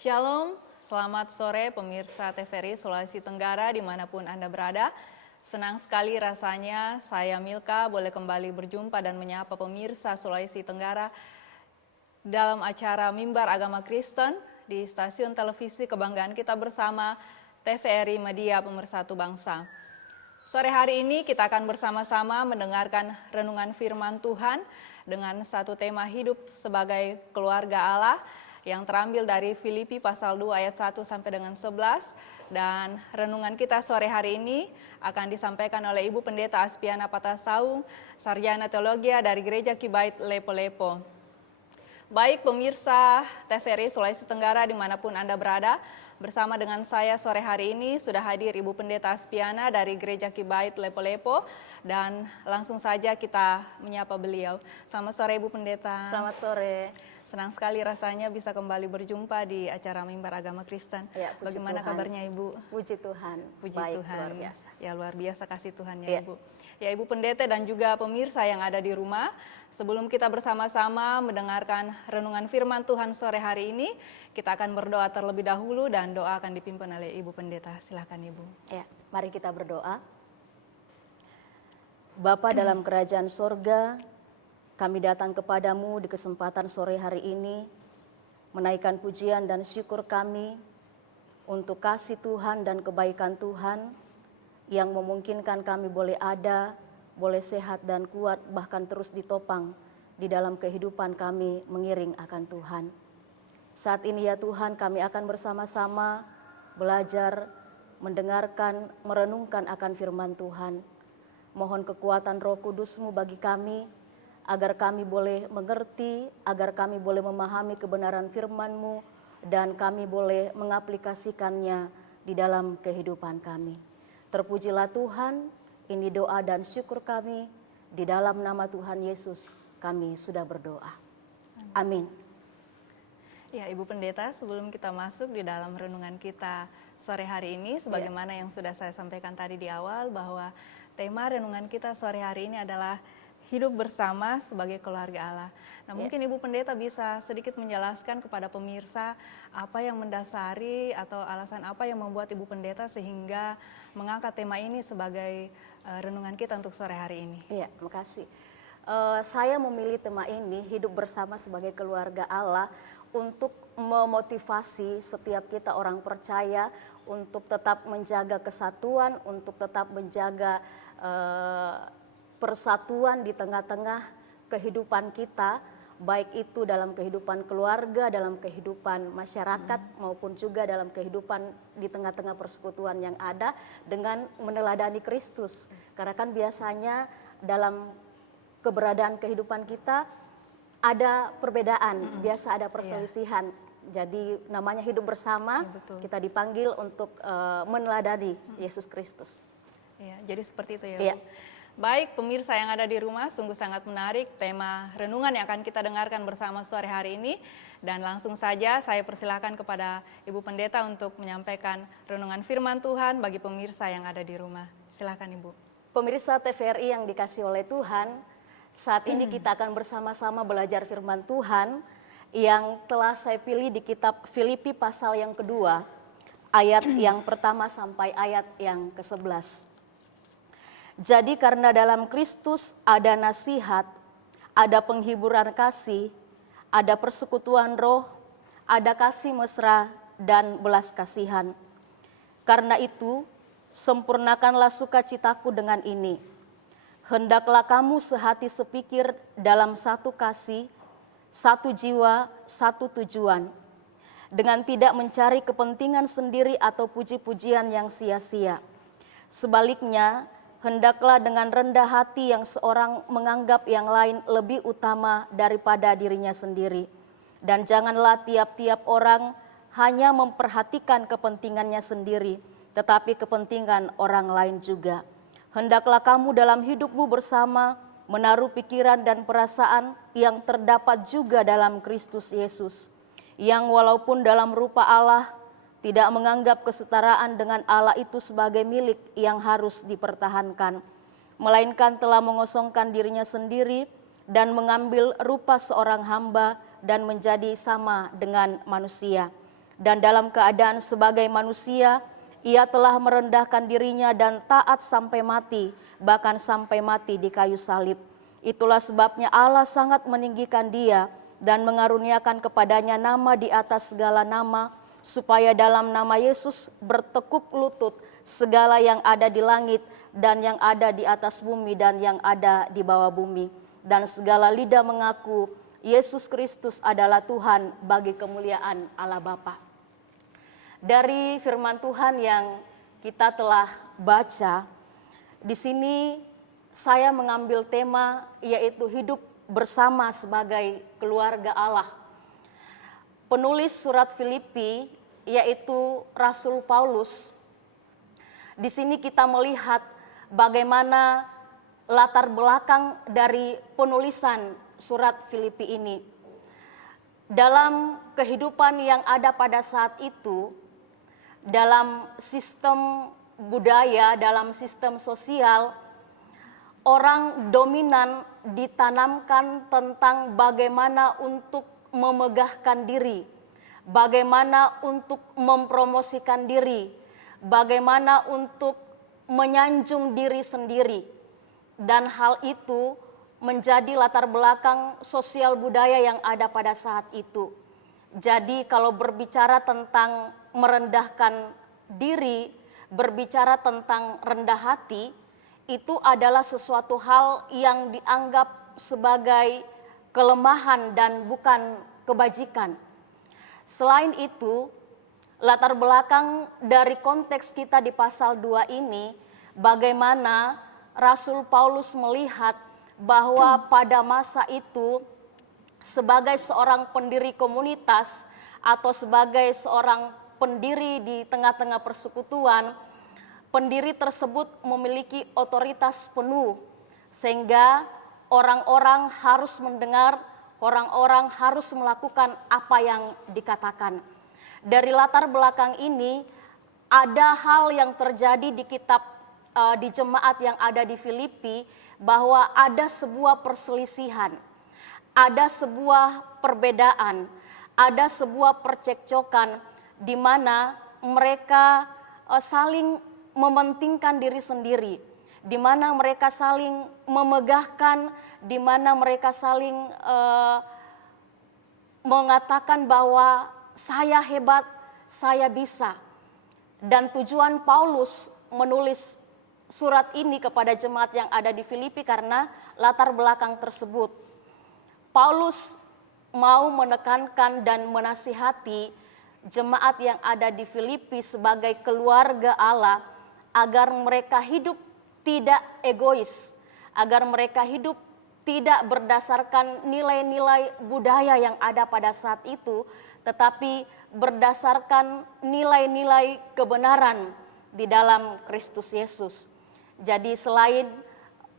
Shalom, selamat sore pemirsa TVRI Sulawesi Tenggara dimanapun Anda berada. Senang sekali rasanya saya Milka boleh kembali berjumpa dan menyapa pemirsa Sulawesi Tenggara dalam acara Mimbar Agama Kristen di stasiun televisi kebanggaan kita bersama TVRI Media Pemersatu Bangsa. Sore hari ini kita akan bersama-sama mendengarkan renungan firman Tuhan dengan satu tema hidup sebagai keluarga Allah yang terambil dari Filipi pasal 2 ayat 1 sampai dengan 11. Dan renungan kita sore hari ini akan disampaikan oleh Ibu Pendeta Aspiana Patasaung, Sarjana Teologi dari Gereja Kibait Lepo-Lepo. Baik pemirsa TVRI Sulawesi Tenggara dimanapun Anda berada, bersama dengan saya sore hari ini sudah hadir Ibu Pendeta Aspiana dari Gereja Kibait Lepo-Lepo, dan langsung saja kita menyapa beliau. Selamat sore Ibu Pendeta. Selamat sore. Senang sekali rasanya bisa kembali berjumpa di acara Mimbar Agama Kristen. Ya, bagaimana Tuhan. Kabarnya Ibu? Puji Tuhan. Puji Baik, Tuhan. luar biasa. Ya, luar biasa kasih Tuhan ya, Ya. Ibu. Ya, Ibu Pendeta dan juga pemirsa yang ada di rumah, sebelum kita bersama-sama mendengarkan renungan firman Tuhan sore hari ini, kita akan berdoa terlebih dahulu dan doa akan dipimpin oleh Ibu Pendeta. Silakan Ibu. Ya, mari kita berdoa. Bapa dalam kerajaan sorga, kami datang kepadamu di kesempatan sore hari ini, menaikkan pujian dan syukur kami untuk kasih Tuhan dan kebaikan Tuhan yang memungkinkan kami boleh ada, boleh sehat dan kuat, bahkan terus ditopang di dalam kehidupan kami mengiring akan Tuhan. Saat ini ya Tuhan, kami akan bersama-sama belajar, mendengarkan, merenungkan akan firman Tuhan. Mohon kekuatan Roh Kudus-Mu bagi kami, agar kami boleh mengerti, agar kami boleh memahami kebenaran firman-Mu, dan kami boleh mengaplikasikannya di dalam kehidupan kami. Terpujilah Tuhan, ini doa dan syukur kami, di dalam nama Tuhan Yesus kami sudah berdoa. Amin. Ya, Ibu Pendeta, sebelum kita masuk di dalam renungan kita sore hari ini, sebagaimana yang sudah saya sampaikan tadi di awal, bahwa tema renungan kita sore hari ini adalah hidup bersama sebagai keluarga Allah. Nah, mungkin Ibu Pendeta bisa sedikit menjelaskan kepada pemirsa apa yang mendasari atau alasan apa yang membuat Ibu Pendeta sehingga mengangkat tema ini sebagai renungan kita untuk sore hari ini. Iya, makasih. Saya memilih tema ini, hidup bersama sebagai keluarga Allah, untuk memotivasi setiap kita orang percaya untuk tetap menjaga kesatuan, untuk tetap menjaga persatuan di tengah-tengah kehidupan kita, baik itu dalam kehidupan keluarga, dalam kehidupan masyarakat, maupun juga dalam kehidupan di tengah-tengah persekutuan yang ada, dengan meneladani Kristus. Karena kan biasanya dalam keberadaan kehidupan kita ada perbedaan, biasa ada perselisihan. Jadi namanya hidup bersama, kita dipanggil untuk meneladani Yesus Kristus. Ya, jadi seperti itu ya, Iya. Bu. Baik, pemirsa yang ada di rumah, sungguh sangat menarik tema renungan yang akan kita dengarkan bersama sore hari ini. Dan langsung saja saya persilakan kepada Ibu Pendeta untuk menyampaikan renungan firman Tuhan bagi pemirsa yang ada di rumah. Silakan Ibu. Pemirsa TVRI yang dikasih oleh Tuhan, saat ini kita akan bersama-sama belajar firman Tuhan yang telah saya pilih di kitab Filipi pasal yang kedua, ayat yang pertama sampai ayat yang ke-11. Jadi karena dalam Kristus ada nasihat, ada penghiburan kasih, ada persekutuan roh, ada kasih mesra dan belas kasihan. Karena itu, sempurnakanlah sukacitaku dengan ini. Hendaklah kamu sehati sepikir dalam satu kasih, satu jiwa, satu tujuan, dengan tidak mencari kepentingan sendiri atau puji-pujian yang sia-sia. Sebaliknya, hendaklah dengan rendah hati yang seorang menganggap yang lain lebih utama daripada dirinya sendiri. Dan janganlah tiap-tiap orang hanya memperhatikan kepentingannya sendiri, tetapi kepentingan orang lain juga. Hendaklah kamu dalam hidupmu bersama menaruh pikiran dan perasaan yang terdapat juga dalam Kristus Yesus, yang walaupun dalam rupa Allah, tidak menganggap kesetaraan dengan Allah itu sebagai milik yang harus dipertahankan, melainkan telah mengosongkan dirinya sendiri dan mengambil rupa seorang hamba dan menjadi sama dengan manusia. dan dalam keadaan sebagai manusia, ia telah merendahkan dirinya dan taat sampai mati, bahkan sampai mati di kayu salib. Itulah sebabnya Allah sangat meninggikan dia dan mengaruniakan kepadanya nama di atas segala nama, supaya dalam nama Yesus bertekuk lutut segala yang ada di langit dan yang ada di atas bumi dan yang ada di bawah bumi. Dan segala lidah mengaku Yesus Kristus adalah Tuhan bagi kemuliaan Allah Bapa. Dari firman Tuhan yang kita telah baca, di sini saya mengambil tema yaitu hidup bersama sebagai keluarga Allah. Penulis surat Filipi yaitu Rasul Paulus. Di sini kita melihat bagaimana latar belakang dari penulisan surat Filipi ini. Dalam kehidupan yang ada pada saat itu, dalam sistem budaya, dalam sistem sosial, orang dominan ditanamkan tentang bagaimana untuk memegahkan diri, bagaimana untuk mempromosikan diri, bagaimana untuk menyanjung diri sendiri. Dan hal itu menjadi latar belakang sosial budaya yang ada pada saat itu. Jadi kalau berbicara tentang merendahkan diri, berbicara tentang rendah hati, itu adalah sesuatu hal yang dianggap sebagai kelemahan dan bukan kebajikan. Selain itu, latar belakang dari konteks kita di pasal 2 ini, bagaimana Rasul Paulus melihat bahwa pada masa itu sebagai seorang pendiri komunitas atau sebagai seorang pendiri di tengah-tengah persekutuan, pendiri tersebut memiliki otoritas penuh sehingga orang-orang harus mendengar, orang-orang harus melakukan apa yang dikatakan. Dari latar belakang ini ada hal yang terjadi di di jemaat yang ada di Filipi, bahwa ada sebuah perselisihan, ada sebuah perbedaan, ada sebuah percekcokan di mana mereka saling mementingkan diri sendiri, di mana mereka saling memegahkan, di mana mereka saling mengatakan bahwa saya hebat, saya bisa. Dan tujuan Paulus menulis surat ini kepada jemaat yang ada di Filipi karena latar belakang tersebut. Paulus mau menekankan dan menasihati jemaat yang ada di Filipi sebagai keluarga Allah agar mereka hidup tidak egois, agar mereka hidup tidak berdasarkan nilai-nilai budaya yang ada pada saat itu, tetapi berdasarkan nilai-nilai kebenaran di dalam Kristus Yesus. Jadi selain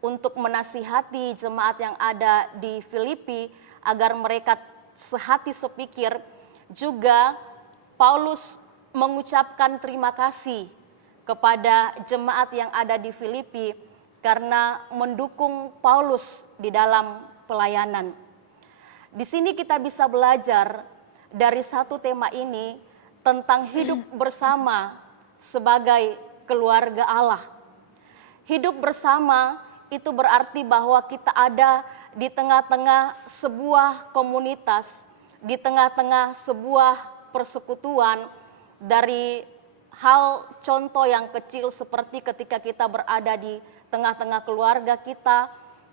untuk menasihati jemaat yang ada di Filipi agar mereka sehati sepikir, juga Paulus mengucapkan terima kasih kepada jemaat yang ada di Filipi karena mendukung Paulus di dalam pelayanan. Di sini kita bisa belajar dari satu tema ini tentang hidup bersama sebagai keluarga Allah. Hidup bersama itu berarti bahwa kita ada di tengah-tengah sebuah komunitas, di tengah-tengah sebuah persekutuan. Dari hal contoh yang kecil seperti ketika kita berada di tengah-tengah keluarga kita,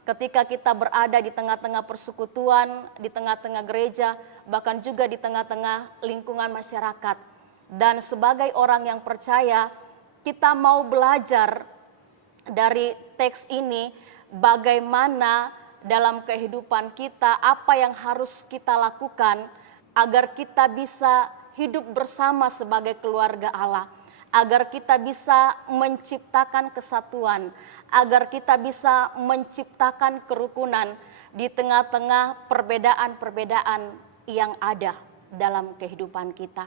ketika kita berada di tengah-tengah persekutuan, di tengah-tengah gereja, bahkan juga di tengah-tengah lingkungan masyarakat. Dan sebagai orang yang percaya, kita mau belajar dari teks ini bagaimana dalam kehidupan kita, apa yang harus kita lakukan agar kita bisa hidup bersama sebagai keluarga Allah, agar kita bisa menciptakan kesatuan, agar kita bisa menciptakan kerukunan di tengah-tengah perbedaan-perbedaan yang ada dalam kehidupan kita.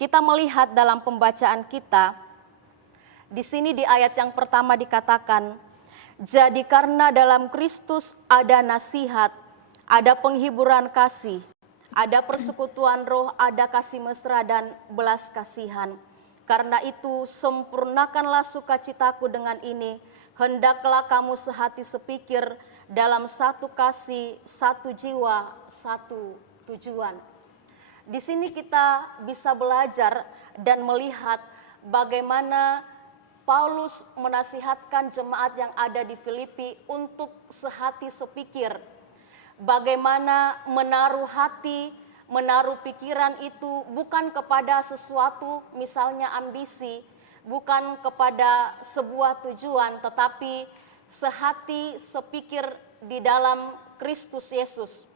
Kita melihat dalam pembacaan kita, di sini di ayat yang pertama dikatakan, jadi karena dalam Kristus ada nasihat, ada penghiburan kasih, Ada persekutuan roh, ada kasih mesra dan belas kasihan. Karena itu sempurnakanlah sukacitaku dengan ini. Hendaklah kamu sehati sepikir dalam satu kasih, satu jiwa, satu tujuan. Di sini kita bisa belajar dan melihat bagaimana Paulus menasihatkan jemaat yang ada di Filipi untuk sehati sepikir. Bagaimana menaruh hati, menaruh pikiran itu bukan kepada sesuatu misalnya ambisi, bukan kepada sebuah tujuan, tetapi sehati sepikir di dalam Kristus Yesus.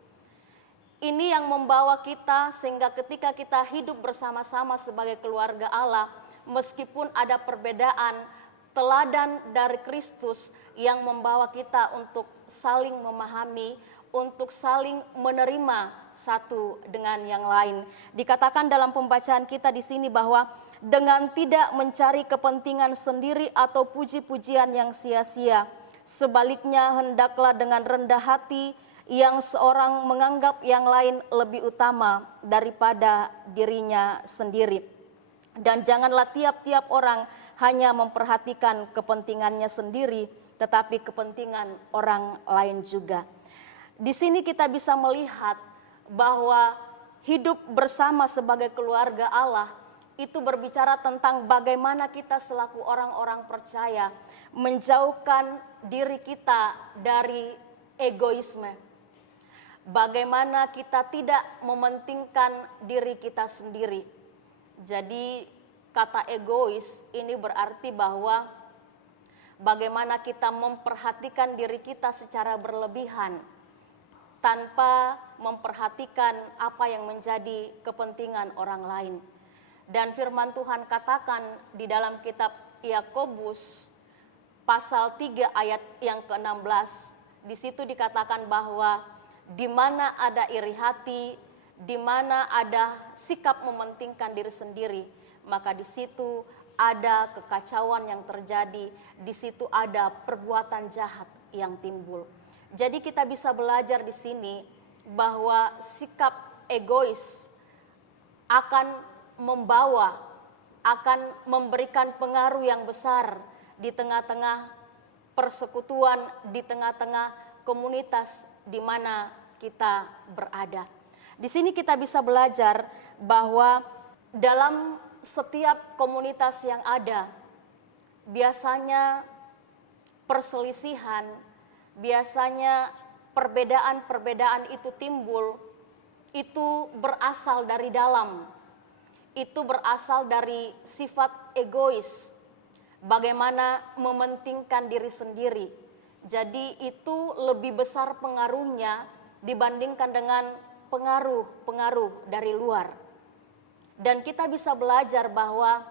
Ini yang membawa kita sehingga ketika kita hidup bersama-sama sebagai keluarga Allah, meskipun ada perbedaan, teladan dari Kristus yang membawa kita untuk saling memahami, untuk saling menerima satu dengan yang lain. Dikatakan dalam pembacaan kita di sini bahwa dengan tidak mencari kepentingan sendiri atau puji-pujian yang sia-sia, sebaliknya hendaklah dengan rendah hati yang seorang menganggap yang lain lebih utama daripada dirinya sendiri. Dan janganlah tiap-tiap orang hanya memperhatikan kepentingannya sendiri, tetapi kepentingan orang lain juga. Di sini kita bisa melihat bahwa hidup bersama sebagai keluarga Allah itu berbicara tentang bagaimana kita selaku orang-orang percaya menjauhkan diri kita dari egoisme. Bagaimana kita tidak mementingkan diri kita sendiri. Jadi kata egois ini berarti bahwa bagaimana kita memperhatikan diri kita secara berlebihan tanpa memperhatikan apa yang menjadi kepentingan orang lain. Dan firman Tuhan katakan di dalam kitab Yakobus pasal 3 ayat yang ke-16, di situ dikatakan bahwa di mana ada iri hati, di mana ada sikap mementingkan diri sendiri, maka di situ ada kekacauan yang terjadi, di situ ada perbuatan jahat yang timbul. Jadi kita bisa belajar di sini bahwa sikap egois akan membawa, akan memberikan pengaruh yang besar di tengah-tengah persekutuan, di tengah-tengah komunitas di mana kita berada. Di sini kita bisa belajar bahwa dalam setiap komunitas yang ada, biasanya perselisihan, biasanya perbedaan-perbedaan itu timbul, itu berasal dari dalam, itu berasal dari sifat egois, bagaimana mementingkan diri sendiri. Jadi itu lebih besar pengaruhnya dibandingkan dengan pengaruh-pengaruh dari luar. Dan kita bisa belajar bahwa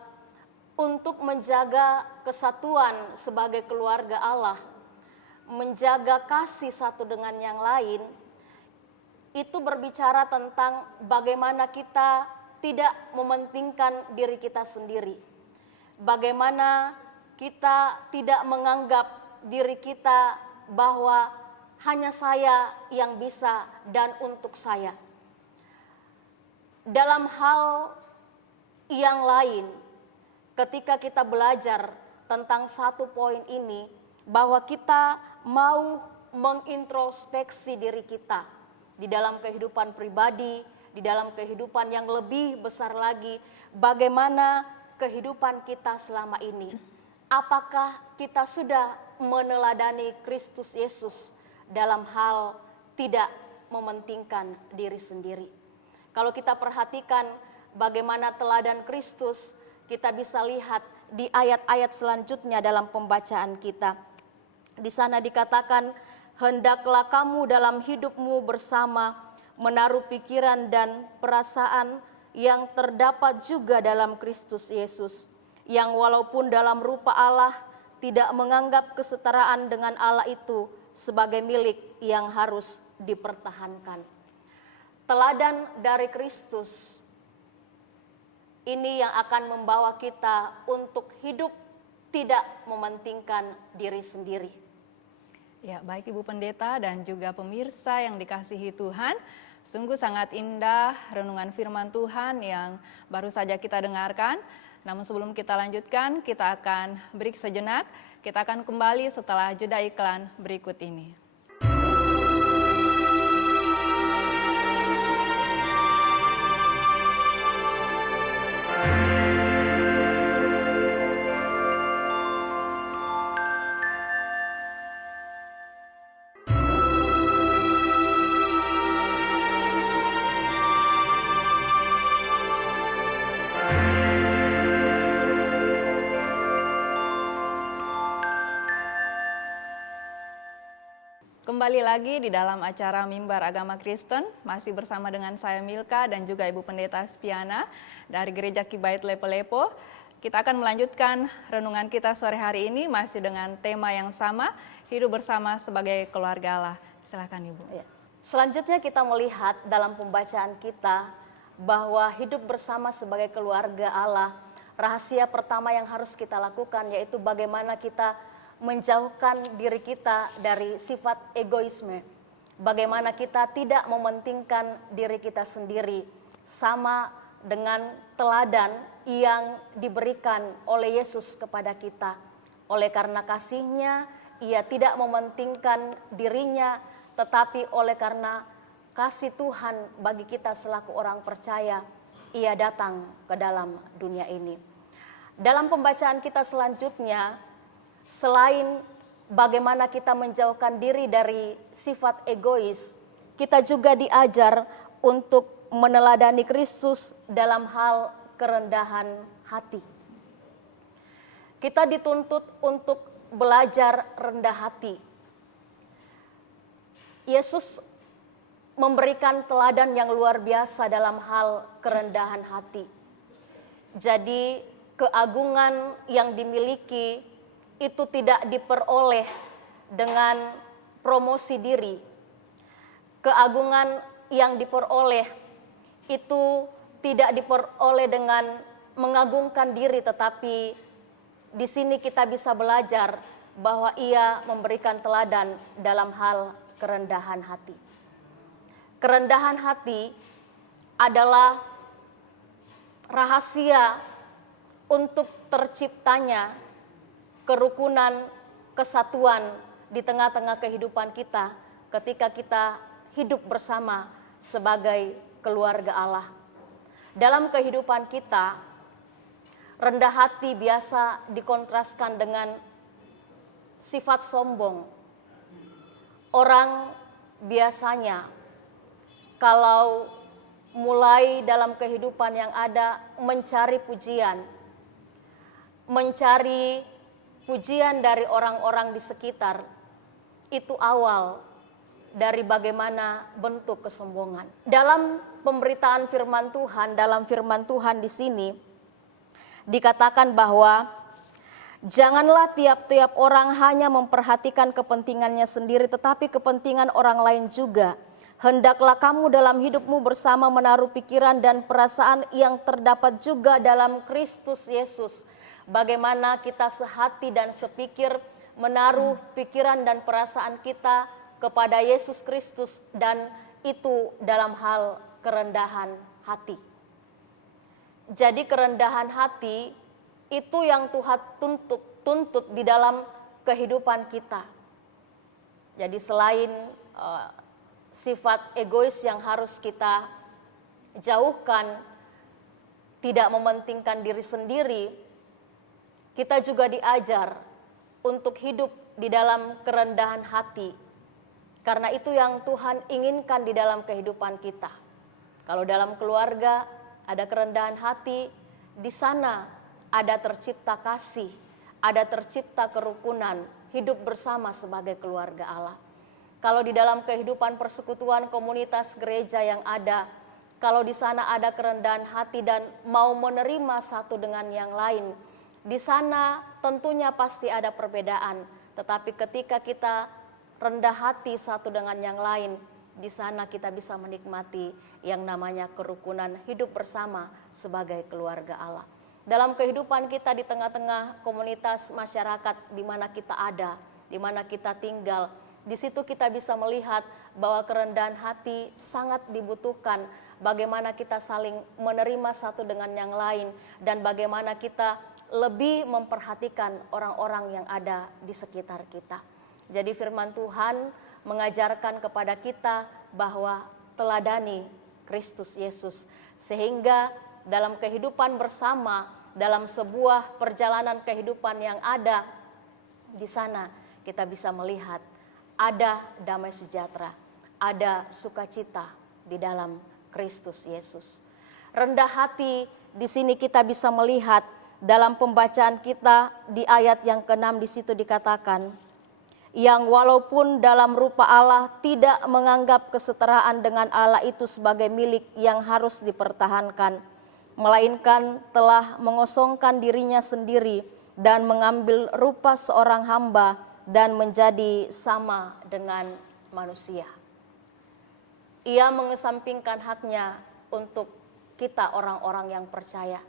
untuk menjaga kesatuan sebagai keluarga Allah, menjaga kasih satu dengan yang lain, itu berbicara tentang bagaimana kita tidak mementingkan diri kita sendiri. Bagaimana kita tidak menganggap diri kita bahwa hanya saya yang bisa dan untuk saya. Dalam hal yang lain, ketika kita belajar tentang satu poin ini, bahwa kita mau mengintrospeksi diri kita di dalam kehidupan pribadi, di dalam kehidupan yang lebih besar lagi, bagaimana kehidupan kita selama ini. Apakah kita sudah meneladani Kristus Yesus dalam hal tidak mementingkan diri sendiri? Kalau kita perhatikan bagaimana teladan Kristus, kita bisa lihat di ayat-ayat selanjutnya dalam pembacaan kita. Di sana dikatakan, hendaklah kamu dalam hidupmu bersama menaruh pikiran dan perasaan yang terdapat juga dalam Kristus Yesus, yang walaupun dalam rupa Allah tidak menganggap kesetaraan dengan Allah itu sebagai milik yang harus dipertahankan. Teladan dari Kristus ini yang akan membawa kita untuk hidup tidak mementingkan diri sendiri. Ya, baik Ibu Pendeta dan juga pemirsa yang dikasihi Tuhan, Sungguh sangat indah renungan firman Tuhan yang baru saja kita dengarkan. Namun sebelum kita lanjutkan, kita akan break sejenak. Kita akan kembali setelah jeda iklan berikut ini. Kembali lagi di dalam acara Mimbar Agama Kristen, masih bersama dengan saya Milka dan juga Ibu Pendeta Spiana dari Gereja Kibait Lepo-Lepo. Kita akan melanjutkan renungan kita sore hari ini masih dengan tema yang sama, hidup bersama sebagai keluarga Allah. Silakan Ibu. Selanjutnya kita melihat dalam pembacaan kita bahwa hidup bersama sebagai keluarga Allah, rahasia pertama yang harus kita lakukan yaitu bagaimana kita menjauhkan diri kita dari sifat egoisme. Bagaimana kita tidak mementingkan diri kita sendiri, sama dengan teladan yang diberikan oleh Yesus kepada kita. Oleh karena kasih-Nya, Ia tidak mementingkan dirinya, tetapi oleh karena kasih Tuhan bagi kita selaku orang percaya, Ia datang ke dalam dunia ini. Dalam pembacaan kita selanjutnya, selain bagaimana kita menjauhkan diri dari sifat egois, kita juga diajar untuk meneladani Kristus dalam hal kerendahan hati. Kita dituntut untuk belajar rendah hati. Yesus memberikan teladan yang luar biasa dalam hal kerendahan hati. Jadi keagungan yang dimiliki itu tidak diperoleh dengan promosi diri. Keagungan yang diperoleh itu tidak diperoleh dengan mengagungkan diri, tetapi di sini kita bisa belajar bahwa Ia memberikan teladan dalam hal kerendahan hati. Kerendahan hati adalah rahasia untuk terciptanya kerukunan, kesatuan di tengah-tengah kehidupan kita ketika kita hidup bersama sebagai keluarga Allah. Dalam kehidupan kita, rendah hati biasa dikontraskan dengan sifat sombong. Orang biasanya kalau mulai dalam kehidupan yang ada mencari pujian dari orang-orang di sekitar, itu awal dari bagaimana bentuk kesombongan. Dalam pemberitaan firman Tuhan, dalam firman Tuhan di sini dikatakan bahwa janganlah tiap-tiap orang hanya memperhatikan kepentingannya sendiri, tetapi kepentingan orang lain juga. Hendaklah kamu dalam hidupmu bersama menaruh pikiran dan perasaan yang terdapat juga dalam Kristus Yesus. Bagaimana kita sehati dan sepikir menaruh pikiran dan perasaan kita kepada Yesus Kristus, dan itu dalam hal kerendahan hati. Jadi kerendahan hati itu yang Tuhan tuntut di dalam kehidupan kita. Jadi selain sifat egois yang harus kita jauhkan, tidak mementingkan diri sendiri, kita juga diajar untuk hidup di dalam kerendahan hati. Karena itu yang Tuhan inginkan di dalam kehidupan kita. Kalau dalam keluarga ada kerendahan hati, di sana ada tercipta kasih, ada tercipta kerukunan, hidup bersama sebagai keluarga Allah. Kalau di dalam kehidupan persekutuan komunitas gereja yang ada, kalau di sana ada kerendahan hati dan mau menerima satu dengan yang lain, di sana tentunya pasti ada perbedaan, tetapi ketika kita rendah hati satu dengan yang lain, di sana kita bisa menikmati yang namanya kerukunan hidup bersama sebagai keluarga Allah. Dalam kehidupan kita di tengah-tengah komunitas masyarakat di mana kita ada, di mana kita tinggal, Di situ kita bisa melihat bahwa kerendahan hati sangat dibutuhkan, bagaimana kita saling menerima satu dengan yang lain, dan bagaimana kita lebih memperhatikan orang-orang yang ada di sekitar kita. Jadi firman Tuhan mengajarkan kepada kita bahwa teladani Kristus Yesus, sehingga dalam kehidupan bersama, dalam sebuah perjalanan kehidupan yang ada di sana, kita bisa melihat ada damai sejahtera, ada sukacita di dalam Kristus Yesus. Rendah hati di sini kita bisa melihat dalam pembacaan kita di ayat yang ke-6 di situ dikatakan, yang walaupun dalam rupa Allah tidak menganggap kesetaraan dengan Allah itu sebagai milik yang harus dipertahankan, melainkan telah mengosongkan dirinya sendiri dan mengambil rupa seorang hamba dan menjadi sama dengan manusia. Ia mengesampingkan haknya untuk kita orang-orang yang percaya.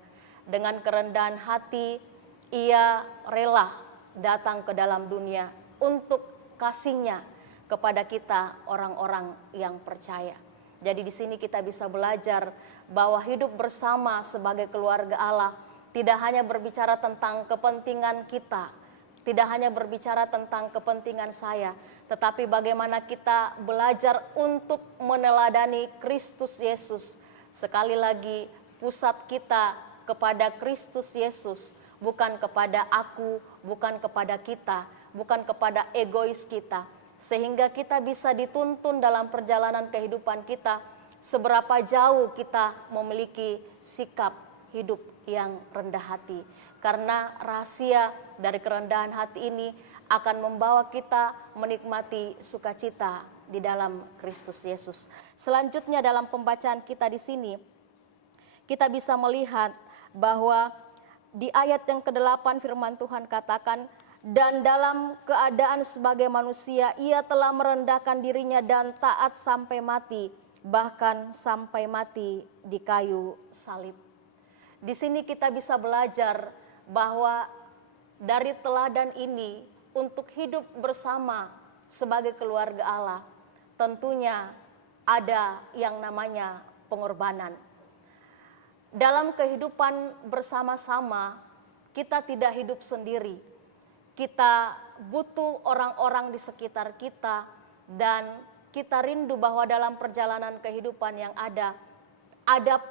Dengan kerendahan hati, ia rela datang ke dalam dunia untuk kasihnya kepada kita orang-orang yang percaya. Jadi di sini kita bisa belajar bahwa hidup bersama sebagai keluarga Allah tidak hanya berbicara tentang kepentingan kita, tidak hanya berbicara tentang kepentingan saya, tetapi bagaimana kita belajar untuk meneladani Kristus Yesus. Sekali lagi, pusat kita kepada Kristus Yesus, bukan kepada aku, bukan kepada kita, bukan kepada egois kita. Sehingga kita bisa dituntun dalam perjalanan kehidupan kita, seberapa jauh kita memiliki sikap hidup yang rendah hati. Karena rahasia dari kerendahan hati ini akan membawa kita menikmati sukacita di dalam Kristus Yesus. Selanjutnya dalam pembacaan kita di sini, kita bisa melihat bahwa di ayat yang ke-8 firman Tuhan katakan, dan dalam keadaan sebagai manusia ia telah merendahkan dirinya dan taat sampai mati, bahkan sampai mati di kayu salib. Di sini kita bisa belajar bahwa dari teladan ini untuk hidup bersama sebagai keluarga Allah, tentunya ada yang namanya pengorbanan. Dalam kehidupan bersama-sama, kita tidak hidup sendiri. Kita butuh orang-orang di sekitar kita, dan kita rindu bahwa dalam perjalanan kehidupan yang ada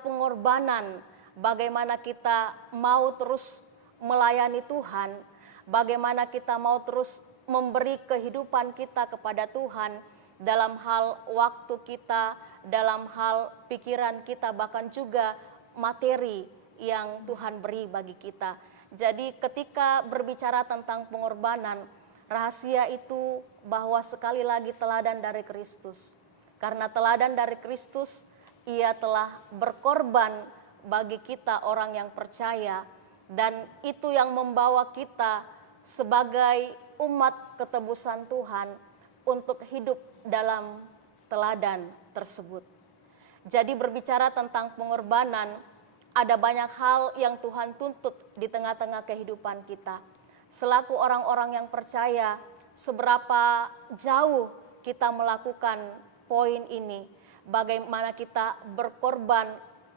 pengorbanan. Bagaimana kita mau terus melayani Tuhan, bagaimana kita mau terus memberi kehidupan kita kepada Tuhan dalam hal waktu kita, dalam hal pikiran kita, bahkan juga materi yang Tuhan beri bagi kita. Jadi ketika berbicara tentang pengorbanan, rahasia itu bahwa sekali lagi teladan dari Kristus. Karena teladan dari Kristus, ia telah berkorban bagi kita orang yang percaya, dan itu yang membawa kita sebagai umat ketebusan Tuhan untuk hidup dalam teladan tersebut. Jadi berbicara tentang pengorbanan, ada banyak hal yang Tuhan tuntut di tengah-tengah kehidupan kita. Selaku orang-orang yang percaya, seberapa jauh kita melakukan poin ini, bagaimana kita berkorban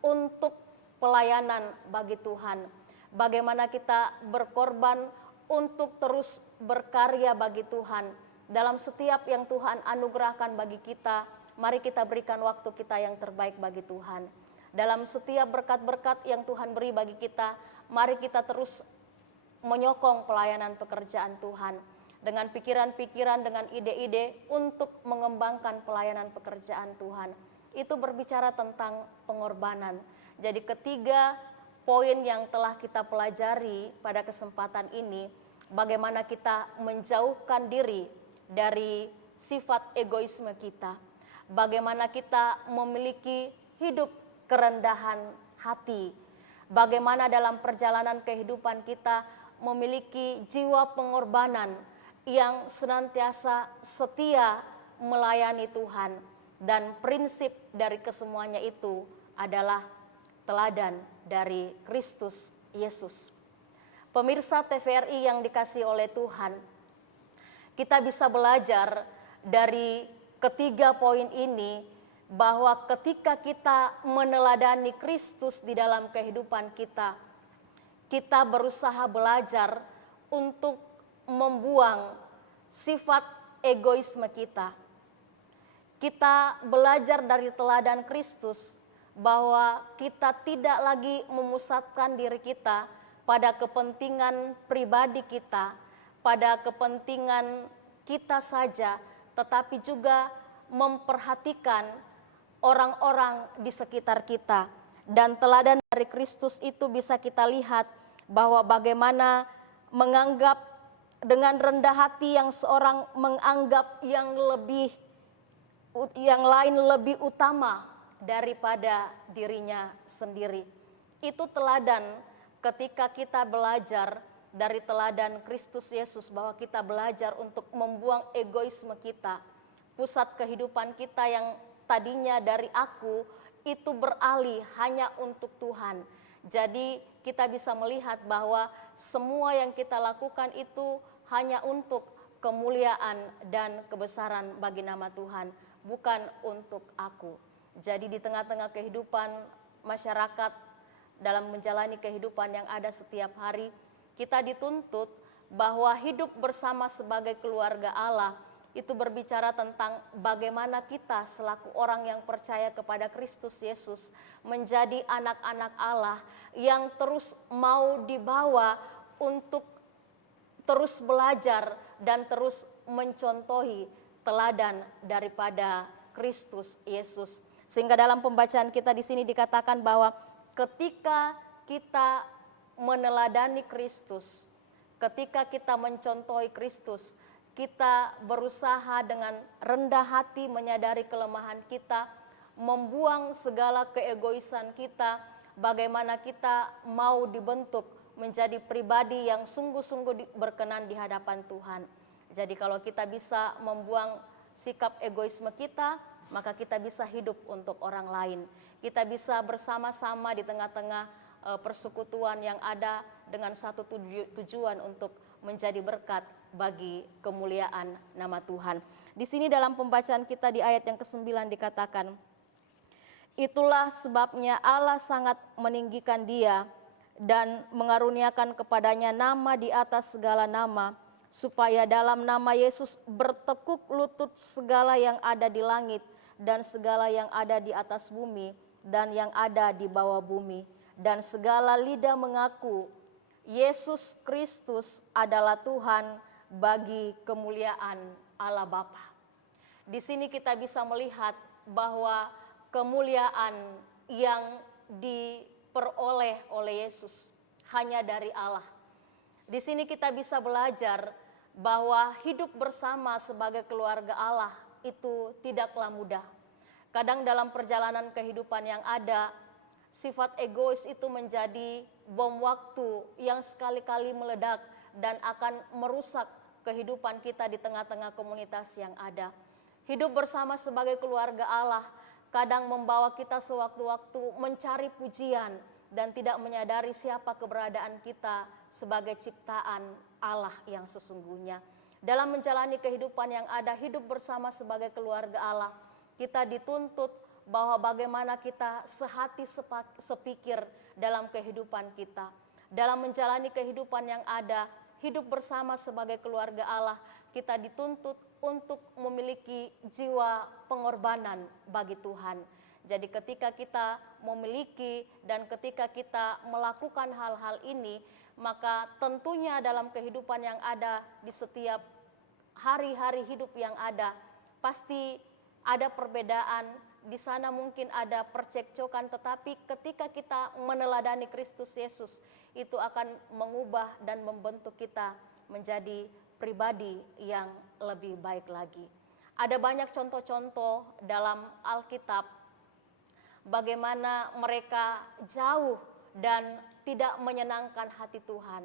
untuk pelayanan bagi Tuhan, bagaimana kita berkorban untuk terus berkarya bagi Tuhan. Dalam setiap yang Tuhan anugerahkan bagi kita, mari kita berikan waktu kita yang terbaik bagi Tuhan. Dalam setiap berkat-berkat yang Tuhan beri bagi kita, mari kita terus menyokong pelayanan pekerjaan Tuhan dengan pikiran-pikiran, dengan ide-ide untuk mengembangkan pelayanan pekerjaan Tuhan. Itu berbicara tentang pengorbanan. Jadi ketiga poin yang telah kita pelajari pada kesempatan ini, bagaimana kita menjauhkan diri dari sifat egoisme kita, bagaimana kita memiliki hidup kerendahan hati, bagaimana dalam perjalanan kehidupan kita memiliki jiwa pengorbanan yang senantiasa setia melayani Tuhan, dan prinsip dari kesemuanya itu adalah teladan dari Kristus Yesus. Pemirsa TVRI yang dikasihi oleh Tuhan, kita bisa belajar dari ketiga poin ini, bahwa ketika kita meneladani Kristus di dalam kehidupan kita, kita berusaha belajar untuk membuang sifat egoisme kita. Kita belajar dari teladan Kristus bahwa kita tidak lagi memusatkan diri kita pada kepentingan pribadi kita, pada kepentingan kita saja, tetapi juga memperhatikan orang-orang di sekitar kita. Dan teladan dari Kristus itu bisa kita lihat bahwa bagaimana menganggap dengan rendah hati yang seorang menganggap yang lain lebih utama daripada dirinya sendiri. Itu teladan ketika kita belajar dari teladan Kristus Yesus, bahwa kita belajar untuk membuang egoisme kita. Pusat kehidupan kita yang tadinya dari aku itu beralih hanya untuk Tuhan. Jadi kita bisa melihat bahwa semua yang kita lakukan itu hanya untuk kemuliaan dan kebesaran bagi nama Tuhan, bukan untuk aku. Jadi di tengah-tengah kehidupan masyarakat, dalam menjalani kehidupan yang ada setiap hari, kita dituntut bahwa hidup bersama sebagai keluarga Allah itu berbicara tentang bagaimana kita selaku orang yang percaya kepada Kristus Yesus menjadi anak-anak Allah yang terus mau dibawa untuk terus belajar dan terus mencontohi teladan daripada Kristus Yesus. Sehingga dalam pembacaan kita di sini dikatakan bahwa ketika kita meneladani Kristus, ketika kita mencontohi Kristus, kita berusaha dengan rendah hati menyadari kelemahan kita, membuang segala keegoisan kita, bagaimana kita mau dibentuk menjadi pribadi yang sungguh-sungguh berkenan di hadapan Tuhan. Jadi kalau kita bisa membuang sikap egoisme kita, maka kita bisa hidup untuk orang lain. Kita bisa bersama-sama di tengah-tengah persekutuan yang ada dengan satu tujuan untuk menjadi berkat bagi kemuliaan nama Tuhan. Di sini dalam pembacaan kita di ayat yang ke-9 dikatakan, itulah sebabnya Allah sangat meninggikan dia dan mengaruniakan kepadanya nama di atas segala nama, supaya dalam nama Yesus bertekuk lutut segala yang ada di langit dan segala yang ada di atas bumi dan yang ada di bawah bumi, dan segala lidah mengaku Yesus Kristus adalah Tuhan bagi kemuliaan Allah Bapa. Di sini kita bisa melihat bahwa kemuliaan yang diperoleh oleh Yesus hanya dari Allah. Di sini kita bisa belajar bahwa hidup bersama sebagai keluarga Allah itu tidaklah mudah. Kadang dalam perjalanan kehidupan yang ada, sifat egois itu menjadi bom waktu yang sekali-kali meledak dan akan merusak kehidupan kita di tengah-tengah komunitas yang ada. Hidup bersama sebagai keluarga Allah kadang membawa kita sewaktu-waktu mencari pujian dan tidak menyadari siapa keberadaan kita sebagai ciptaan Allah yang sesungguhnya. Dalam menjalani kehidupan yang ada, hidup bersama sebagai keluarga Allah, kita dituntut bahwa bagaimana kita sehati sepikir dalam kehidupan kita. Dalam menjalani kehidupan yang ada, hidup bersama sebagai keluarga Allah, kita dituntut untuk memiliki jiwa pengorbanan bagi Tuhan. Jadi ketika kita memiliki dan ketika kita melakukan hal-hal ini, maka tentunya dalam kehidupan yang ada di setiap hari-hari hidup yang ada, pasti ada perbedaan, di sana mungkin ada percekcokan, tetapi ketika kita meneladani Kristus Yesus, itu akan mengubah dan membentuk kita menjadi pribadi yang lebih baik lagi. Ada banyak contoh-contoh dalam Alkitab bagaimana mereka jauh dan tidak menyenangkan hati Tuhan.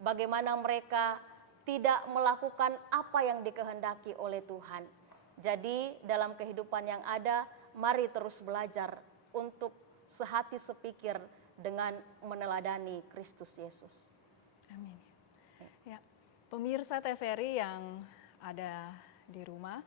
Bagaimana mereka tidak melakukan apa yang dikehendaki oleh Tuhan. Jadi dalam kehidupan yang ada, mari terus belajar untuk sehati sepikir dengan meneladani Kristus Yesus. Amin. Ya, pemirsa TVRI yang ada di rumah,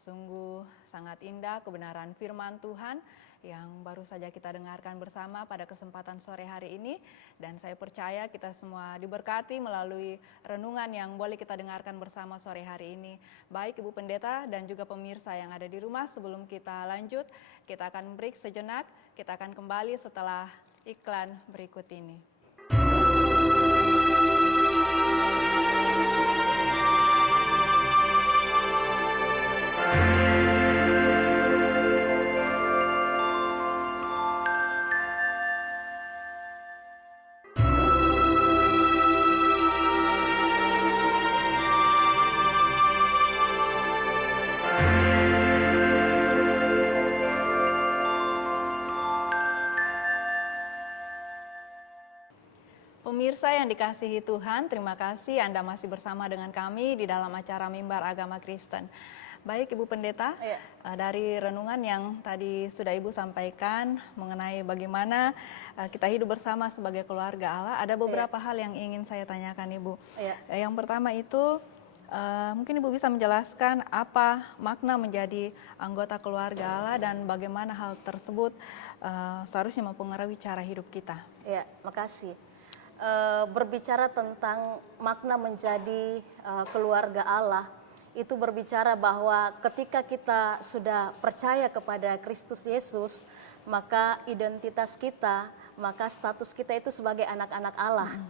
Sungguh sangat indah kebenaran firman Tuhan yang baru saja kita dengarkan bersama pada kesempatan sore hari ini. Dan saya percaya kita semua diberkati melalui renungan yang boleh kita dengarkan bersama sore hari ini. Baik Ibu Pendeta dan juga pemirsa yang ada di rumah, sebelum kita lanjut, kita akan break sejenak. Kita akan kembali setelah iklan berikut ini. Pemirsa yang dikasihi Tuhan, terima kasih Anda masih bersama dengan kami di dalam acara Mimbar Agama Kristen. Baik Ibu Pendeta, dari renungan yang tadi sudah Ibu sampaikan mengenai bagaimana kita hidup bersama sebagai keluarga Allah, ada beberapa hal yang ingin saya tanyakan Ibu. Yang pertama itu, mungkin Ibu bisa menjelaskan apa makna menjadi anggota keluarga Allah dan bagaimana hal tersebut seharusnya mempengaruhi cara hidup kita. Ya, makasih. Berbicara tentang makna menjadi keluarga Allah, itu berbicara bahwa ketika kita sudah percaya kepada Kristus Yesus, maka identitas kita, maka status kita itu sebagai anak-anak Allah.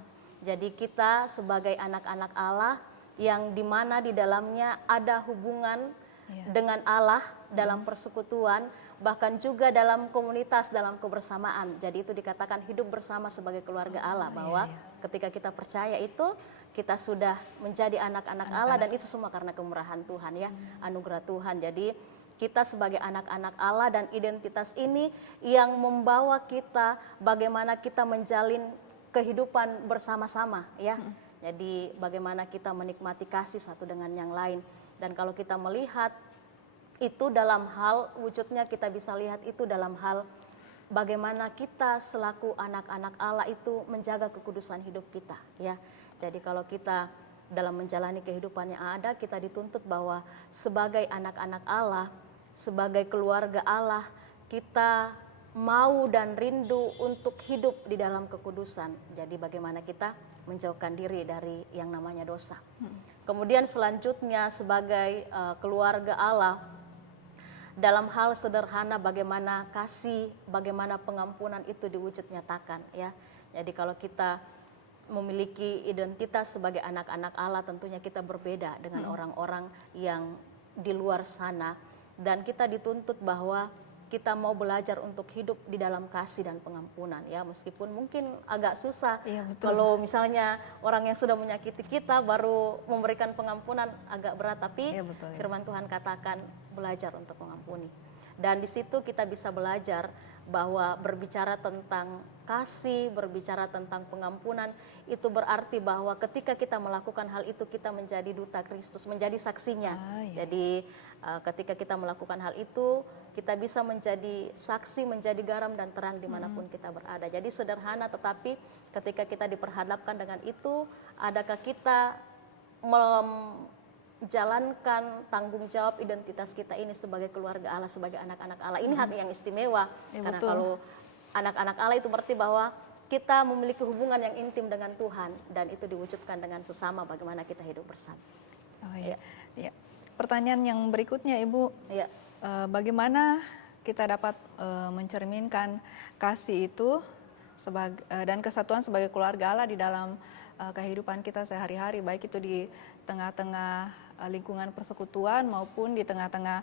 Jadi kita sebagai anak-anak Allah yang dimana di dalamnya ada hubungan dengan Allah dalam persekutuan, bahkan juga dalam komunitas, dalam kebersamaan. Jadi itu dikatakan hidup bersama sebagai keluarga Allah, bahwa ketika kita percaya itu, kita sudah menjadi anak-anak Allah, dan itu semua karena kemurahan Tuhan ya, anugerah Tuhan. Jadi kita sebagai anak-anak Allah dan identitas ini yang membawa kita bagaimana kita menjalin kehidupan bersama-sama ya. Jadi bagaimana kita menikmati kasih satu dengan yang lain. Dan kalau kita melihat itu dalam hal wujudnya, kita bisa lihat itu dalam hal bagaimana kita selaku anak-anak Allah itu menjaga kekudusan hidup kita ya. Jadi kalau kita dalam menjalani kehidupan yang ada, kita dituntut bahwa sebagai anak-anak Allah, sebagai keluarga Allah, kita mau dan rindu untuk hidup di dalam kekudusan. Jadi bagaimana kita menjauhkan diri dari yang namanya dosa. Kemudian selanjutnya sebagai keluarga Allah, dalam hal sederhana bagaimana kasih, bagaimana pengampunan itu diwujud nyatakan ya. Jadi kalau kita memiliki identitas sebagai anak-anak Allah, tentunya kita berbeda dengan orang-orang yang di luar sana, dan kita dituntut bahwa kita mau belajar untuk hidup di dalam kasih dan pengampunan ya, meskipun mungkin agak susah. Kalau misalnya orang yang sudah menyakiti kita baru memberikan pengampunan, agak berat, tapi firman Tuhan katakan belajar untuk mengampuni. Dan di situ kita bisa belajar bahwa berbicara tentang kasih, berbicara tentang pengampunan, itu berarti bahwa ketika kita melakukan hal itu, kita menjadi duta Kristus, menjadi saksinya. Jadi ketika kita melakukan hal itu, kita bisa menjadi saksi, menjadi garam dan terang dimanapun kita berada. Jadi sederhana, tetapi ketika kita diperhadapkan dengan itu, adakah kita menjalankan tanggung jawab identitas kita ini sebagai keluarga Allah, sebagai anak-anak Allah. Ini hak yang istimewa, karena kalau anak-anak Allah itu berarti bahwa kita memiliki hubungan yang intim dengan Tuhan, dan itu diwujudkan dengan sesama bagaimana kita hidup bersama. Pertanyaan yang berikutnya Ibu, bagaimana kita dapat mencerminkan kasih itu dan kesatuan sebagai keluarga Allah di dalam kehidupan kita sehari-hari, baik itu di tengah-tengah lingkungan persekutuan maupun di tengah-tengah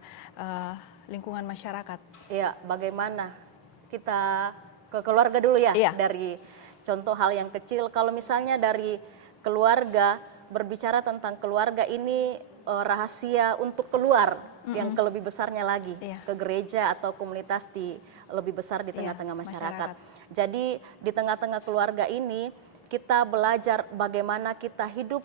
lingkungan masyarakat. Iya, bagaimana kita ke keluarga dulu ya, dari contoh hal yang kecil. Kalau misalnya dari keluarga, berbicara tentang keluarga ini rahasia untuk keluar yang ke lebih besarnya lagi, ke gereja atau komunitas di lebih besar di tengah-tengah masyarakat. Jadi di tengah-tengah keluarga ini kita belajar bagaimana kita hidup,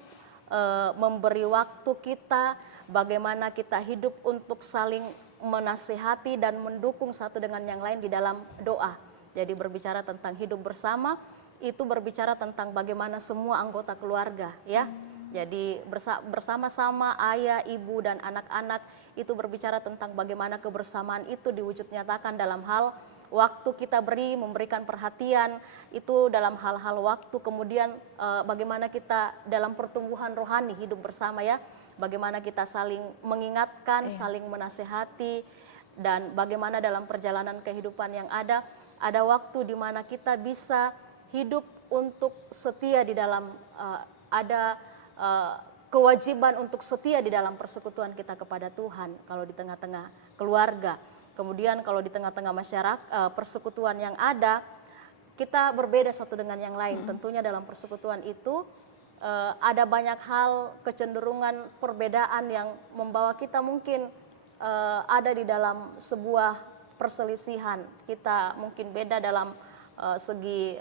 memberi waktu kita, bagaimana kita hidup untuk saling menasihati dan mendukung satu dengan yang lain di dalam doa. Jadi berbicara tentang hidup bersama, itu berbicara tentang bagaimana semua anggota keluarga ya Jadi bersama-sama ayah, ibu, dan anak-anak itu berbicara tentang bagaimana kebersamaan itu diwujud nyatakan dalam hal waktu kita memberikan perhatian itu dalam hal-hal waktu, kemudian bagaimana kita dalam pertumbuhan rohani hidup bersama ya, bagaimana kita saling mengingatkan, saling menasehati, dan bagaimana dalam perjalanan kehidupan yang ada waktu di mana kita bisa hidup untuk setia di dalam kewajiban untuk setia di dalam persekutuan kita kepada Tuhan kalau di tengah-tengah keluarga. Kemudian kalau di tengah-tengah masyarakat persekutuan yang ada, kita berbeda satu dengan yang lain. Tentunya dalam persekutuan itu ada banyak hal, kecenderungan perbedaan yang membawa kita mungkin ada di dalam sebuah perselisihan. Kita mungkin beda dalam segi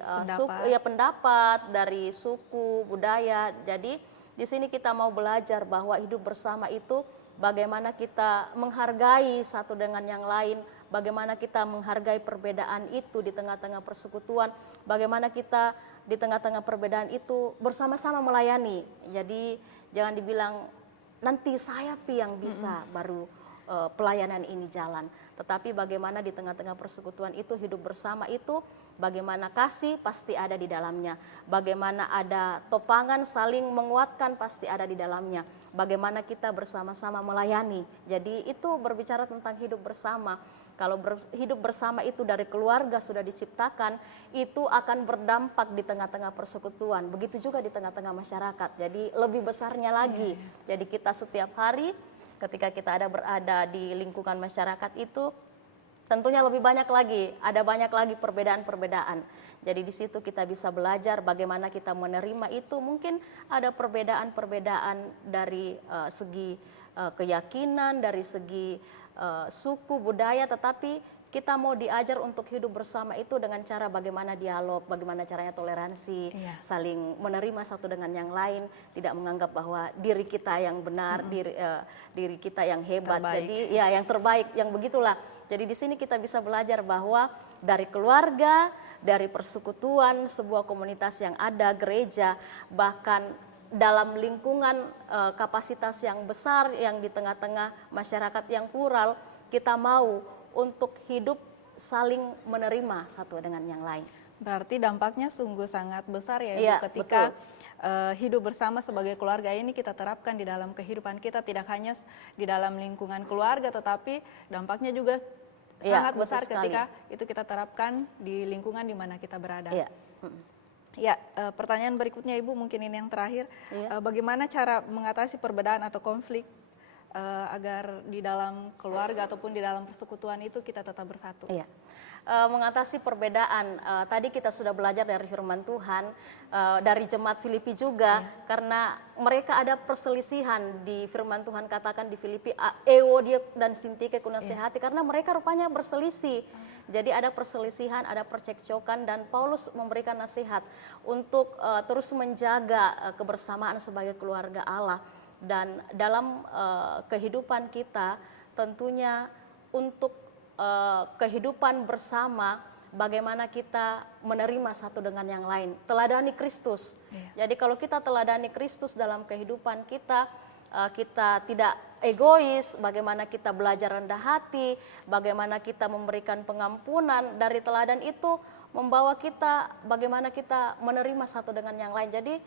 pendapat dari suku, budaya. Jadi di sini kita mau belajar bahwa hidup bersama itu bagaimana kita menghargai satu dengan yang lain, bagaimana kita menghargai perbedaan itu di tengah-tengah persekutuan, bagaimana kita di tengah-tengah perbedaan itu bersama-sama melayani. Jadi jangan dibilang nanti saya yang bisa baru pelayanan ini jalan. Tetapi bagaimana di tengah-tengah persekutuan itu hidup bersama itu, bagaimana kasih pasti ada di dalamnya. Bagaimana ada topangan saling menguatkan pasti ada di dalamnya. Bagaimana kita bersama-sama melayani. Jadi itu berbicara tentang hidup bersama. Kalau hidup bersama itu dari keluarga sudah diciptakan, itu akan berdampak di tengah-tengah persekutuan. Begitu juga di tengah-tengah masyarakat. Jadi lebih besarnya lagi. Jadi kita setiap hari ketika kita berada di lingkungan masyarakat itu tentunya lebih banyak lagi, ada banyak lagi perbedaan-perbedaan. Jadi di situ kita bisa belajar bagaimana kita menerima itu. Mungkin ada perbedaan-perbedaan dari segi keyakinan, dari segi suku, budaya, tetapi kita mau diajar untuk hidup bersama itu dengan cara bagaimana dialog, bagaimana caranya toleransi, saling menerima satu dengan yang lain, tidak menganggap bahwa diri kita yang benar, diri kita yang hebat. Terbaik. Jadi ya yang terbaik, yang begitulah. Jadi di sini kita bisa belajar bahwa dari keluarga, dari persekutuan, sebuah komunitas yang ada, gereja, bahkan dalam lingkungan kapasitas yang besar, yang di tengah-tengah masyarakat yang plural, kita mau untuk hidup saling menerima satu dengan yang lain. Berarti dampaknya sungguh sangat besar ya Ibu, Iya, ketika hidup bersama sebagai keluarga ini kita terapkan di dalam kehidupan kita, tidak hanya di dalam lingkungan keluarga, tetapi dampaknya juga sangat besar ketika itu kita terapkan di lingkungan di mana kita berada. Iya. Ya, pertanyaan berikutnya Ibu, mungkin ini yang terakhir. Bagaimana cara mengatasi perbedaan atau konflik agar di dalam keluarga ataupun di dalam persekutuan itu kita tetap bersatu? Iya. Mengatasi perbedaan, tadi kita sudah belajar dari firman Tuhan, dari jemaat Filipi juga, karena mereka ada perselisihan di firman Tuhan, katakan di Filipi, Euodia dan Sintike kunasehati, karena mereka rupanya berselisih. Jadi ada perselisihan, ada percekcokan, dan Paulus memberikan nasihat untuk terus menjaga kebersamaan sebagai keluarga Allah. Dan dalam kehidupan kita tentunya untuk kehidupan bersama, bagaimana kita menerima satu dengan yang lain, teladani Kristus. Jadi kalau kita teladani Kristus dalam kehidupan kita, kita tidak egois, bagaimana kita belajar rendah hati, bagaimana kita memberikan pengampunan, dari teladan itu membawa kita bagaimana kita menerima satu dengan yang lain. Jadi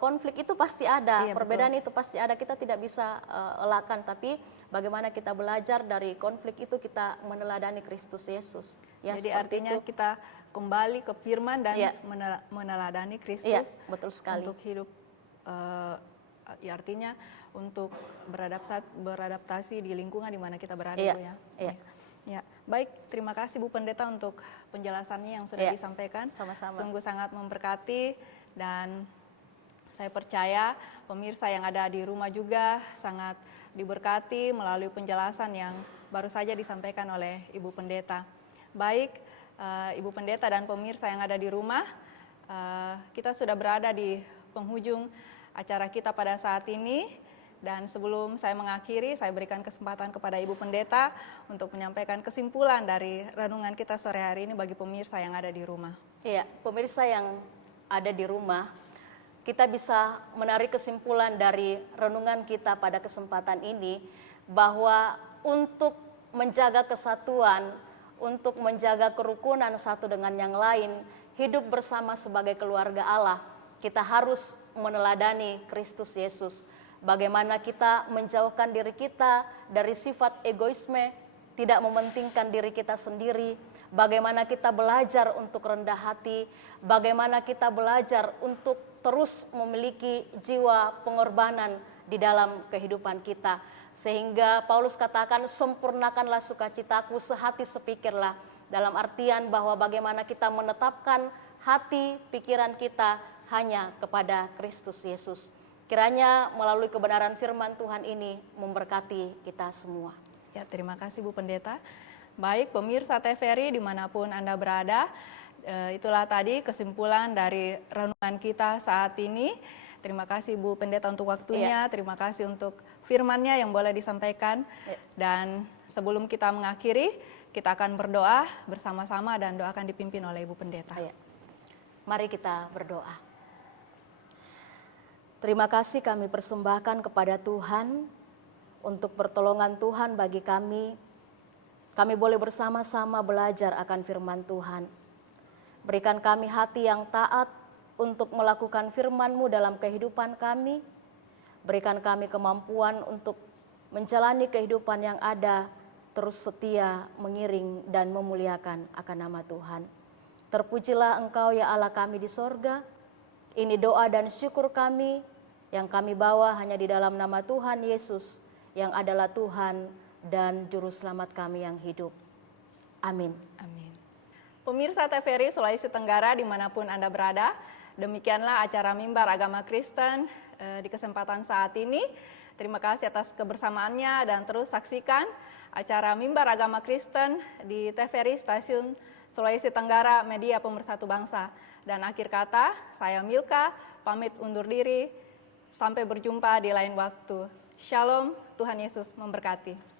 konflik itu pasti ada, perbedaan itu pasti ada, kita tidak bisa elakkan, tapi bagaimana kita belajar dari konflik itu, kita meneladani Kristus Yesus. Ya, jadi artinya itu kita kembali ke firman dan meneladani Kristus, betul sekali, untuk hidup, ya artinya untuk beradaptasi di lingkungan di mana kita berada. Ya, baik, terima kasih Bu Pendeta untuk penjelasannya yang sudah disampaikan. Sama-sama. Sungguh sangat memberkati, dan saya percaya pemirsa yang ada di rumah juga sangat diberkati melalui penjelasan yang baru saja disampaikan oleh Ibu Pendeta. Baik, Ibu Pendeta dan pemirsa yang ada di rumah, kita sudah berada di penghujung acara kita pada saat ini. Dan sebelum saya mengakhiri, saya berikan kesempatan kepada Ibu Pendeta untuk menyampaikan kesimpulan dari renungan kita sore hari ini bagi pemirsa yang ada di rumah. Iya, pemirsa yang ada di rumah, kita bisa menarik kesimpulan dari renungan kita pada kesempatan ini bahwa untuk menjaga kesatuan, untuk menjaga kerukunan satu dengan yang lain, hidup bersama sebagai keluarga Allah, kita harus meneladani Kristus Yesus. Bagaimana kita menjauhkan diri kita dari sifat egoisme, tidak mementingkan diri kita sendiri, bagaimana kita belajar untuk rendah hati, bagaimana kita belajar untuk terus memiliki jiwa pengorbanan di dalam kehidupan kita. Sehingga Paulus katakan, sempurnakanlah sukacitaku, sehati sepikirlah. Dalam artian bahwa bagaimana kita menetapkan hati, pikiran kita hanya kepada Kristus Yesus. Kiranya melalui kebenaran firman Tuhan ini memberkati kita semua. Ya, terima kasih Bu Pendeta. Baik, pemirsa TVRI dimanapun Anda berada, itulah tadi kesimpulan dari renungan kita saat ini. Terima kasih Bu Pendeta untuk waktunya, terima kasih untuk firman-Nya yang boleh disampaikan. Dan sebelum kita mengakhiri, kita akan berdoa bersama-sama dan doa akan dipimpin oleh Ibu Pendeta. Mari kita berdoa. Terima kasih kami persembahkan kepada Tuhan untuk pertolongan Tuhan bagi kami. Kami boleh bersama-sama belajar akan firman Tuhan. Berikan kami hati yang taat untuk melakukan firman-Mu dalam kehidupan kami. Berikan kami kemampuan untuk menjalani kehidupan yang ada, terus setia, mengiring dan memuliakan akan nama Tuhan. Terpujilah Engkau ya Allah kami di sorga. Ini doa dan syukur kami yang kami bawa hanya di dalam nama Tuhan Yesus yang adalah Tuhan dan Juru Selamat kami yang hidup. Amin. Amin. Pemirsa TVRI Sulawesi Tenggara dimanapun Anda berada, demikianlah acara Mimbar Agama Kristen di kesempatan saat ini. Terima kasih atas kebersamaannya dan terus saksikan acara Mimbar Agama Kristen di TVRI Stasiun Sulawesi Tenggara Media Pemersatu Bangsa. Dan akhir kata, saya Milka, pamit undur diri. Sampai berjumpa di lain waktu. Shalom, Tuhan Yesus memberkati.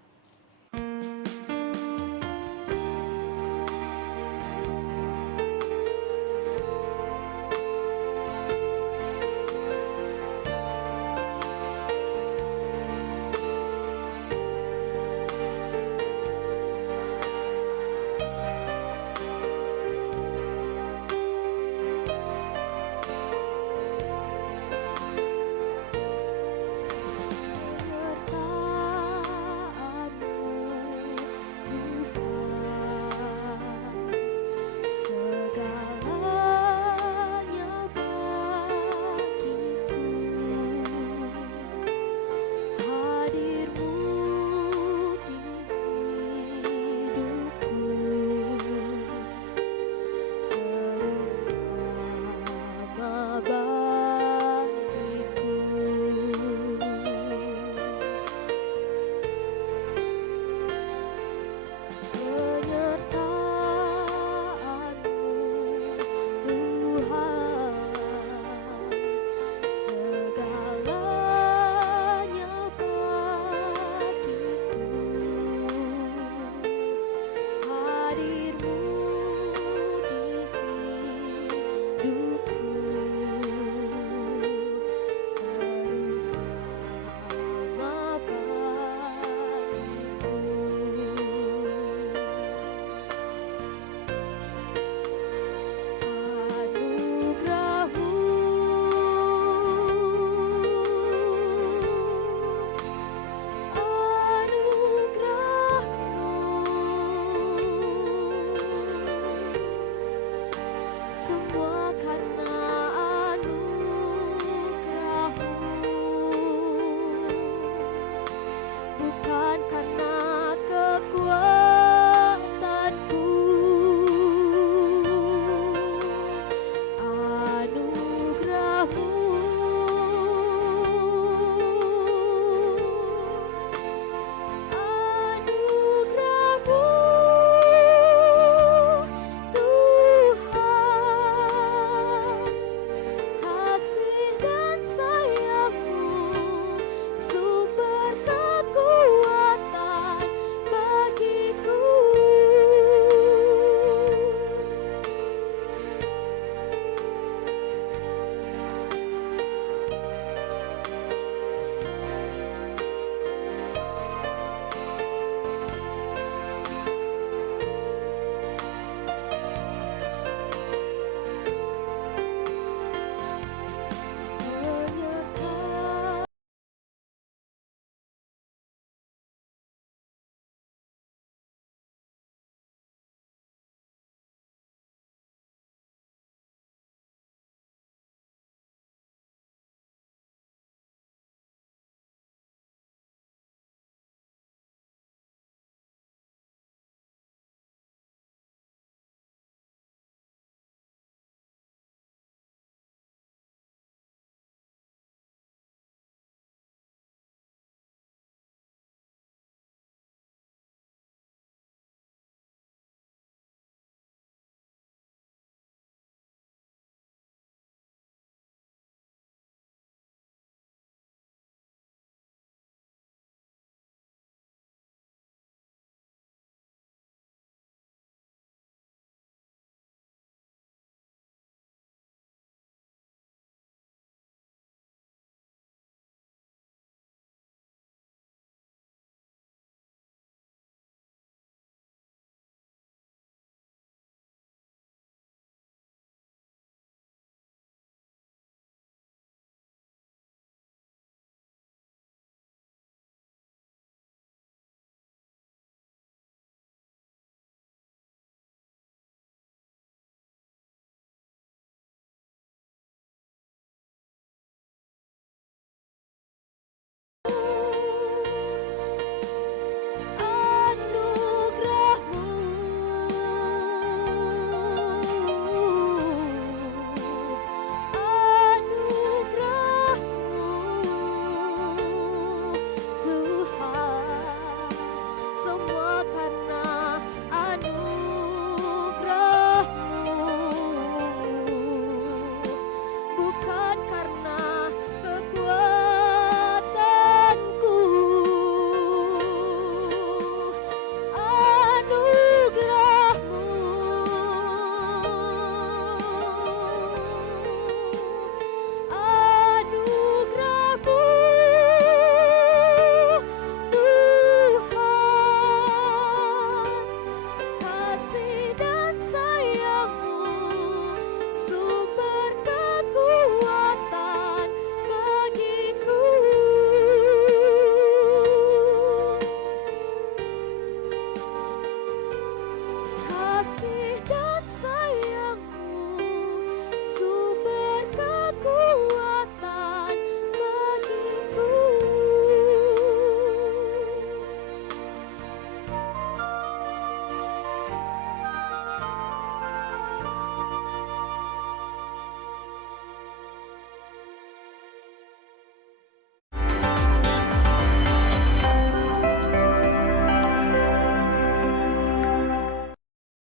dekat karena